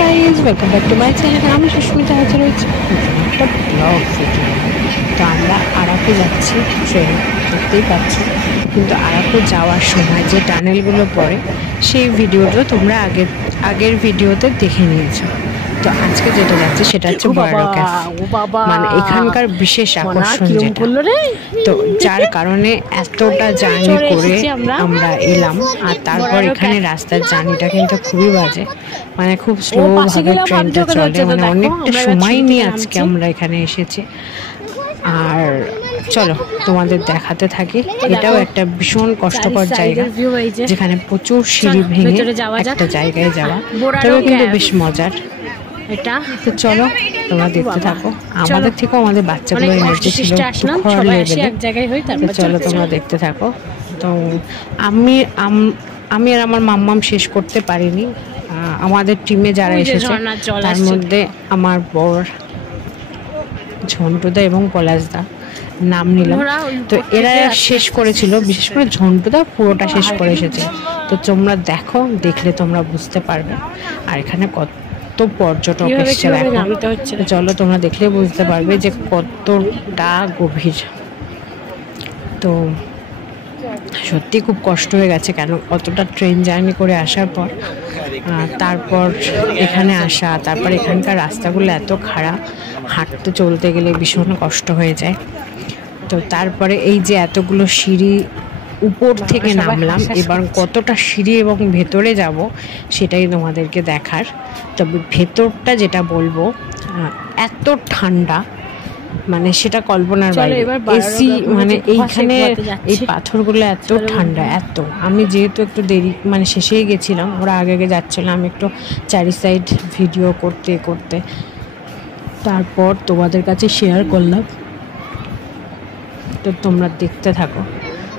Guys, welcome back to my channel. আমি সুস্মিতা হাজির হয়েছি একটা ব্লগ ভিডিও। তো আমরা আরাকু যাচ্ছি ট্রেনে, দেখতেই পাচ্ছি। কিন্তু আরাকু যাওয়ার সময় যে টানেলগুলো পড়ে সেই ভিডিওটা তোমরা আগের ভিডিওতে দেখে নিয়েছো। তো আজকে যেটা যাচ্ছে সেটা হচ্ছে বড় ক্যাফে, মানে এখানকার বিশেষ আকর্ষণ যেটা। তো যার কারণে এতটা জার্নি করে আমরা এলাম। আর তারপর এখানে রাস্তার জার্নিটা কিন্তু খুবই বাজে, মানে খুব স্লো ভাবে ট্রেনটা চলে, মানে অনেকটা সময় নিয়ে আজকে আমরা এখানে এসেছি। আর চলো তোমাদের দেখাতে থাকি। এটাও একটা ভীষণ কষ্টকর জায়গা, যেখানে প্রচুর সিঁড়ি ভেঙে একটা জায়গায় যাওয়া, তবে কিন্তু বেশ মজার এটা। তো চলো তোমরা দেখতে থাকো। আমাদের থেকেও আমাদের বাচ্চাগুলো এনার্জি ছিল খড় লেভেলে। চলো তোমরা দেখতে থাকো। তো আমি আর আমার মাম্মাম শেষ করতে পারিনি। আমাদের টিমে যারা এসেছে তার মধ্যে আমার বর, ঝন্টুদা এবং পলাশদা নাম নিলাম। তো এরা শেষ করেছিল, বিশেষ করে ঝন্টুদা পুরোটা শেষ করে এসেছে। তো তোমরা দেখো, দেখলে তোমরা বুঝতে পারবে। আর এখানে কত পর্যটক এসেছে দেখো। চলো তোমরা দেখলে বুঝতে পারবে যে কতটা গভীর। তো সত্যি খুব কষ্ট হয়ে গেছে, কেন অতটা ট্রেন জার্নি করে আসার পর তারপর এখানে আসা, তারপর এখানকার রাস্তাগুলো এত খারাপ, হাঁটতে চলতে গেলে ভীষণ কষ্ট হয়ে যায়। তো তারপরে এই যে এতগুলো সিঁড়ি উপর থেকে নামলাম, এবার কতটা সিঁড়ি এবং ভেতরে যাব সেটাই তোমাদেরকে দেখার। তবে ভেতরটা যেটা বলবো, এত ঠান্ডা, মানে সেটা কল্পনার বাইরে। এসি, মানে এইখানে এই পাথরগুলো এত ঠান্ডা, এত। আমি যেহেতু একটু দেরি, মানে শেষেই গেছিলাম, ওরা আগে যাচ্ছিলাম, আমি একটু চারি সাইড ভিডিও করতে করতে তারপর তোমাদের কাছে শেয়ার করলাম। তো তোমরা দেখতে থাকো।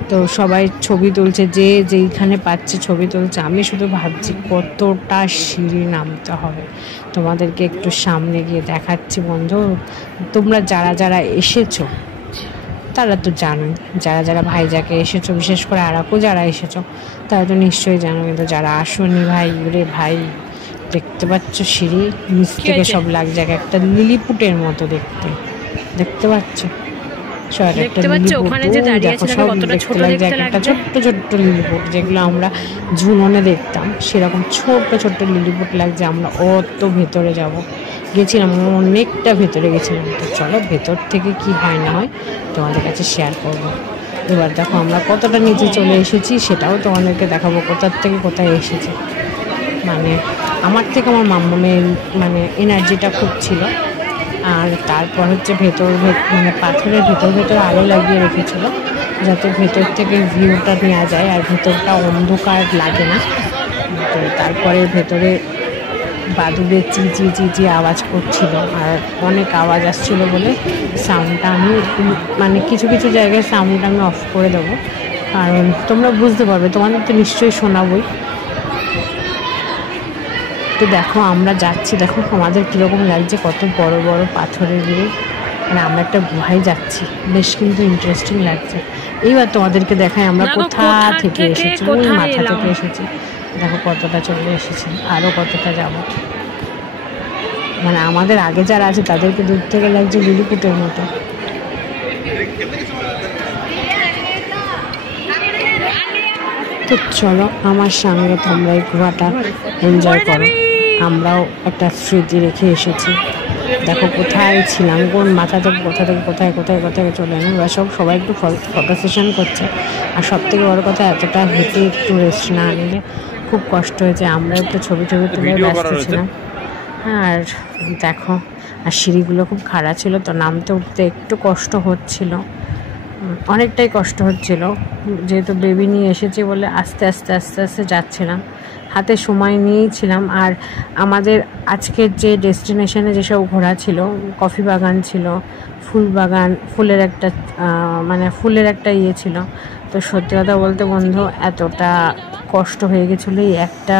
তো সবাই ছবি তুলছে, যে যেইখানে পাচ্ছে ছবি তুলছে। আমি শুধু ভাবছি কতটা সিঁড়ি নামতে হবে। তোমাদেরকে একটু সামনে গিয়ে দেখাচ্ছি বন্ধু। তোমরা যারা যারা এসেছো তারা তো জানোই, যারা যারা ভাইজাকে এসেছো, বিশেষ করে আরাকু যারা এসেছো তারা তো নিশ্চয়ই জানো। কিন্তু যারা আসোনি, ভাই রে ভাই, দেখতে পাচ্ছ সিঁড়ি নিচ থেকে সব লাগছে একটা লিলিপুটের মতো দেখতে, দেখতে পাচ্ছ? ছোট্ট ছোট্ট লিলিপুট, যেগুলো আমরা ঝুলনে দেখতাম, সেরকম ছোট্ট ছোট্ট লিলিপুট লাগছে। আমরা অত ভেতরে গেছিলাম, অনেকটা ভেতরে গেছিলাম। তো চলো ভেতর থেকে কি হয় না হয় তোমাদের কাছে শেয়ার করবো। এবার দেখো আমরা কতটা নিচে চলে এসেছি, সেটাও তোমাদেরকে দেখাবো কোথার থেকে কোথায় এসেছি। মানে আমার থেকে আমার মাম্মামের মানে এনার্জিটা খুব ছিল। আর তারপর হচ্ছে মানে পাথরের ভেতর আলো লাগিয়ে রেখেছিল, যাতে ভেতর থেকে ভিউটা নেওয়া যায় আর ভেতরটা অন্ধকার লাগে না। তো তারপরে ভেতরে বাদুড়ের চিচি আওয়াজ করছিল, আর অনেক আওয়াজ আসছিল বলে সাউন্ডটা আমি, মানে কিছু কিছু জায়গায় সাউন্ডটা আমি অফ করে দেবো, কারণ তোমরা বুঝতে পারবে, তোমাদের তো নিশ্চয়ই শোনাবই। তো দেখো আমরা যাচ্ছি, দেখো আমাদের কীরকম লাগছে, কত বড় বড় পাথরের দিয়ে, মানে আমরা একটা গুহায় যাচ্ছি, বেশ কিন্তু ইন্টারেস্টিং লাগছে। এইবার তোমাদেরকে দেখায় আমরা কোথা থেকে এসেছি, ওই মাথা থেকে এসেছি। দেখো কতটা চলে এসেছি, আরও কতটা যাব। মানে আমাদের আগে যারা আছে তাদেরকে দূর থেকে লাগছে লিলিপুটের মতো। তো চলো আমার সঙ্গে তোমরা এই গুহাটা এনজয় করো। আমরাও একটা স্মৃতি রেখে এসেছি। দেখো কোথায় ছিলাম, কোন মাথা থেকে কোথায় চলে এলাম। ওরা সবাই একটু ফটো সেশন করছে। আর সব থেকে বড় কথা, এতটা হেঁটে একটু রেস্ট না নিলে খুব কষ্ট হয়েছে। আমরা একটু ছবি তুলে ব্যস্ত ছিলাম। আর দেখো, আর সিঁড়িগুলো খুব খাড়া ছিল, তো নামতে উঠতে একটু কষ্ট হচ্ছিল, অনেকটাই কষ্ট হচ্ছিল। যেহেতু বেবি নিয়ে এসেছি বলে আস্তে আস্তে যাচ্ছিলাম, হাতে সময় নিয়েছিলাম। আর আমাদের আজকের যে ডেস্টিনেশনে যেসব ঘোরা ছিল, কফি বাগান ছিল, ফুল বাগান, ফুলের একটা ইয়ে ছিল। তো সত্যি কথা বলতে বন্ধু, এতটা কষ্ট হয়ে গেছিলো এই একটা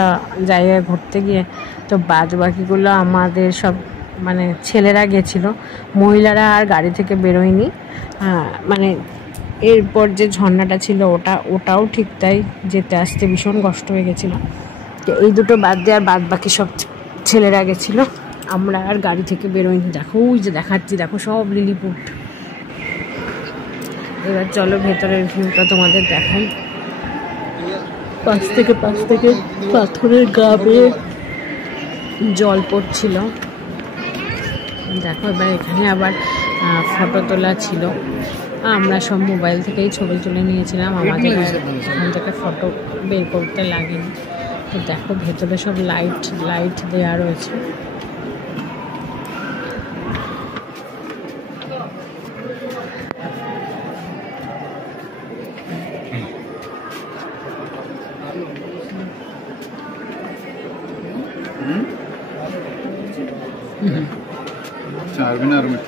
জায়গায় ঘুরতে গিয়ে। তো বাদ বাকিগুলো আমাদের সব মানে ছেলেরা গেছিলো, মহিলারা আর গাড়ি থেকে বেরোয়নি। মানে এরপর যে ঝর্ণাটা ছিল ওটাও ঠিক তাই, যেতে আসতে ভীষণ কষ্ট হয়ে গেছিলো। তো এই দুটো বাদ দিয়ে আর বাদ বাকি সব ছেলেরা গেছিল, আমরা আর গাড়ি থেকে বেরোয়নি। দেখো ওই যে দেখাচ্ছি, দেখো সব লিলিপুট। এবার চলো ভেতরের ভিউটা তোমাদের দেখাই। পাশ থেকে পাথরের গা বেয়ে জল পড়ছিল। দেখো এবার এখানে আবার ফটো তোলা ছিল, আমরা সব মোবাইল থেকেই ছবি তুলে নিয়েছিলাম, আমাদের এখান থেকে ফটো বের করতে লাগেনি। তো দেখো ভেতরে সব লাইট দেওয়া রয়েছে। चार्मिनार में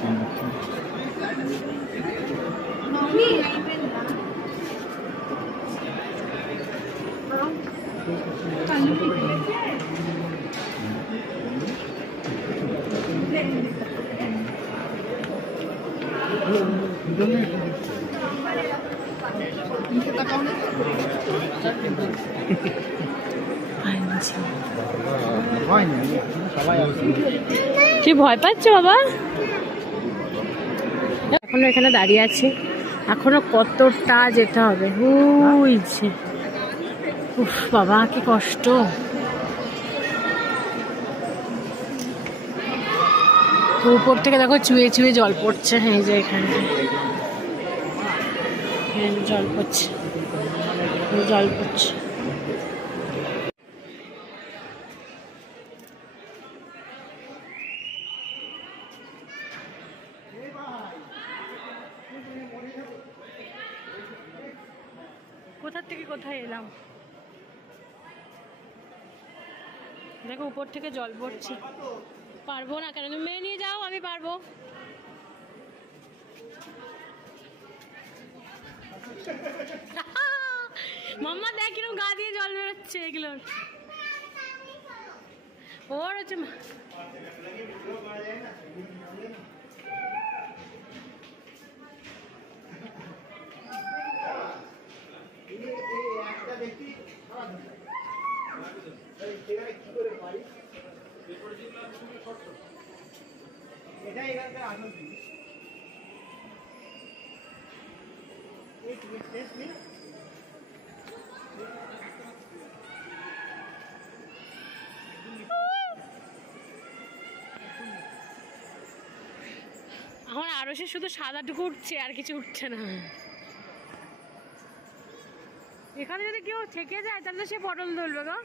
কি ভয় পাচ্ছ বাবা? এখনো এখানে দাঁড়িয়ে আছি, এখনো কতটা যেতে হবে। উফ বাবা কি কষ্ট। তো উপর থেকে দেখো চুয়ে চুয়ে জল পড়ছে। হ্যাঁ যে এখানে জল পড়ছে। কোথা থেকে কোথায় এলাম দেখো, উপর থেকে জল পড়ছে। পারবো না কেন? তুমি মেয়ে নিয়ে যাও, আমি পারবো। মাম্মা দেখ কিরকম গা দিয়ে জল বেরোচ্ছে এগুলোর। ওর হচ্ছে আমার আরো সে শুধু সাদাটুকু উঠছে, আর কিছু উঠছে না। এখানে যদি কেউ থেকে যায় তাহলে সে পটল তুলবে গো।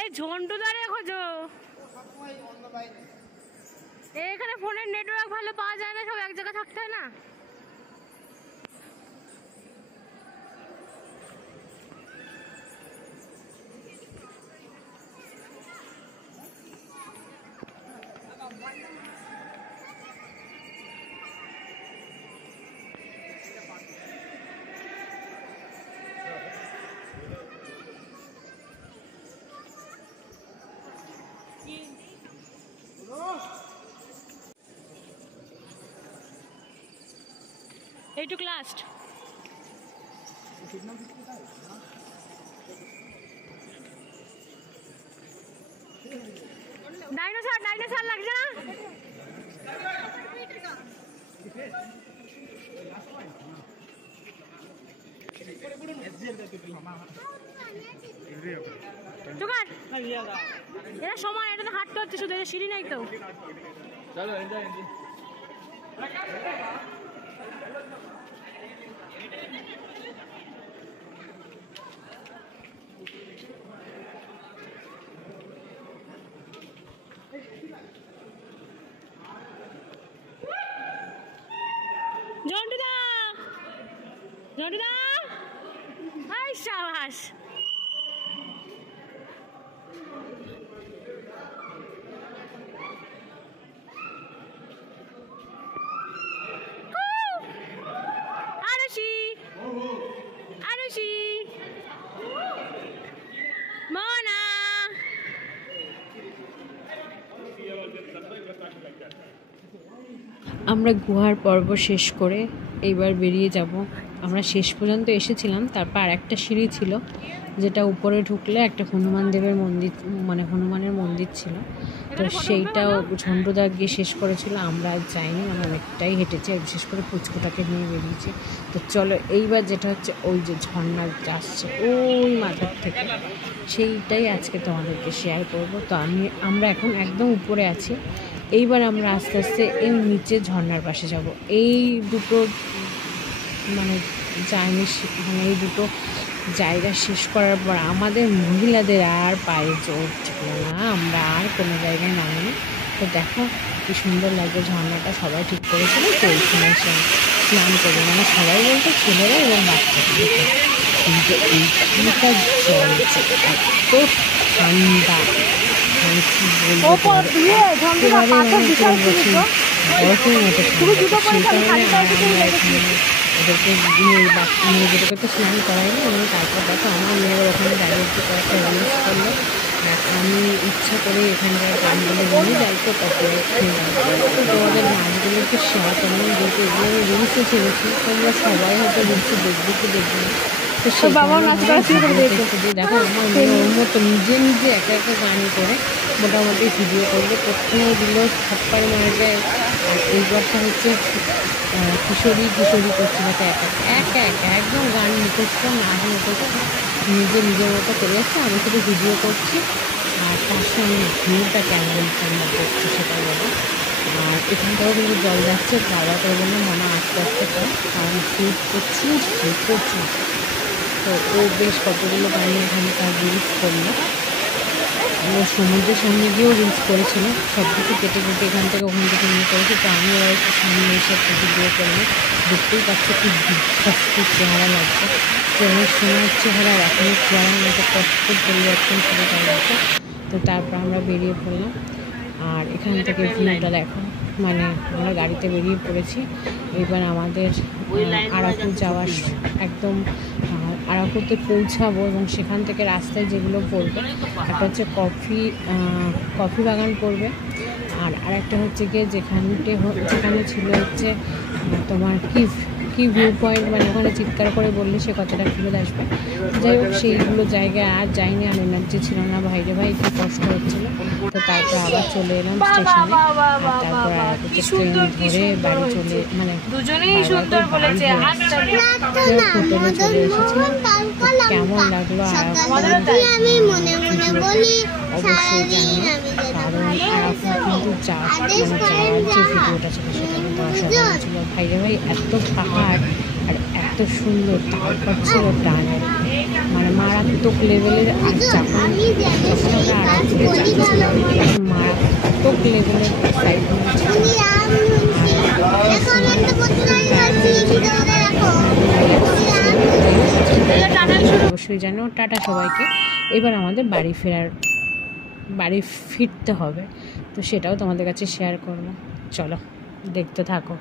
এই ঝন্টু দাঁড়ে খোঁজো, এখানে ফোনের নেটওয়ার্ক ভালো পাওয়া যায় না, সব এক জায়গায় থাকতে হয় না। এইটুক লাস্ট। ডাইনোসর লাগছে না? এরা সময় এটা তো হাঁটতে হচ্ছে, শুধু সিঁড়ি নাই তো। জন্টুদা হাই শাবাশ। আরুষি মনা আমরা গুহার পর্ব শেষ করে এইবার বেরিয়ে যাব আমরা শেষ পর্যন্ত এসেছিলাম। তারপর আর একটা সিঁড়ি ছিল, যেটা উপরে ঢুকলে একটা হনুমান দেবের মন্দির, মানে হনুমানের মন্দির ছিল। তো সেইটাও ঝন্টুদা গিয়ে শেষ করেছিল, আমরা যাইনি, আমরা অনেকটাই হেঁটেছি, আর বিশেষ করে পুচকুটাকে নিয়ে বেরিয়েছি। তো চলো এইবার যেটা হচ্ছে ওই যে ঝর্ণা আসছে ওই মাথার থেকে, সেইটাই আজকে তোমাদেরকে শেয়ার করবো। তো আমরা এখন একদম উপরে আছি। এইবার আমরা আস্তে আস্তে এই নিচে ঝর্ণার পাশে যাব। এই দুটো মানে জার্নি, মানে এই দুটো জায়গা শেষ করার পর আমাদের মহিলাদের আর পায়ে জোর ছিল না, আমরা আর কোনো জায়গায় নামিনি। তো দেখো কি সুন্দর লাগবে ঝর্ণাটা, সবাই ঠিক করেছিল তো এইখানে স্নান করবে, মানে সবাই বলতে ছেলেরা এবং বাচ্চাদের। কিন্তু এইখানটা জল এত ঠান্ডা, মানে কি বলবো, বরফের মতো সেই কারণে আর আমরা এখানে ওদেরকে মেয়েদেরকে তো স্নান করাইনি। এবং তারপর দেখো আমার মেয়েরা ওখানে দাঁড়িয়ে একটু কয়েকটা রিলস করলো, আর আমি ইচ্ছা করে এখানকার গানগুলো নিয়ে যাই, তো কপিরাইট খেয়ে যাই। তো তোমাদের গানগুলো একটু শেয়ার করলাম, যেহেতু এগুলো আমি রিলসে ছেড়েছি, তোমরা সবাই হয়তো রিলসে দেখবে কি দেখবে না। তো সেই দেখো আমার মেয়ে ওর মতো নিজে নিজে একা একা গান করে মোটামুটি ভিডিও করলে প্রথমে দিল থাপ্পাড় মারা যায়। আর এইবারটা হচ্ছে কিশোরী করছে, একা একা একা একদম গান মুখস্থ, নাচ মুখস্থ, নিজের মতো করে যাচ্ছে। আমি শুধু ভিডিও করছি, আর তার সঙ্গে ভিউটা কেমন তোমরা করছে সেটা বলো। আর এখান থেকেও কিন্তু জল যাচ্ছে, খাওয়া করবো না মামা আস্তে আস্তে করে, কারণ শীত প্রচুর। তো ও বেশ কতগুলো গানে এখানকার রিলস করলো, ও সমুদ্রের সামনে গিয়েও রিলস করেছিল, সব কিছু কেটে এখান থেকে ওখান থেকে নিয়ে করেছে। তো আমি ওরা একটু সামনে এসে একটা ভিডিও করলাম। দেখতেই পাচ্ছ কি বিধ্বস্ত চেহারা লাগছে, ট্রেনের সময়ের চেহারা আর এখনই চেহারার মতো কষ্ট পরিবর্তন ছিল তার মতো। তো তারপর আমরা বেরিয়ে পড়লাম, আর এখান থেকে ভিউটা দেখো, মানে আমরা গাড়িতে বেরিয়ে পড়েছি। এবার আমাদের আরাকুর যাওয়ার একদম আরাকুতে পৌঁছাবো, এবং সেখান থেকে রাস্তায় যেগুলো পড়বে, একটা হচ্ছে কফি বাগান পড়বে, আর আরেকটা হচ্ছে গিয়ে যেখানে ছিল হচ্ছে তোমার কি ভিউ পয়েন্ট, মানে ওখানে চিৎকার করে বললে সে কতটা ফিরে আসবে। যাই হোক সেইগুলো জায়গায় আর যাইনি, আর এনার্জি ছিল না, ভাই খুব কষ্ট হচ্ছিলো। তো তারপর আবার চলে এলাম স্টেশনে, তারপর ট্রেন ধরে বাড়ি চলে, মানে হোটেলে চলে এসেছিলাম। কেমন লাগলো আর অবশ্যই জানিও, কারণ আরাকুট কিন্তু যাওয়ার যে ভিডিওটা ছিল সেটা কিন্তু অসাধারণ ছিল। ভাই এত পাহাড় আর এত সুন্দর, তারপর ছিল টানেল, মানে মারাত্মক লেভেলের। আর যখন আমরা আরাকুটে যাচ্ছিলাম মারাত্মক লেভেলের এক্সাইটমেন্ট ছিল। অবশ্যই জানো, টাটা সবাইকে। এবার আমাদের বাড়ি ফিরতে হবে, তো সেটাও তোমাদের কাছে শেয়ার করবো। চলো দেখতে থাকো।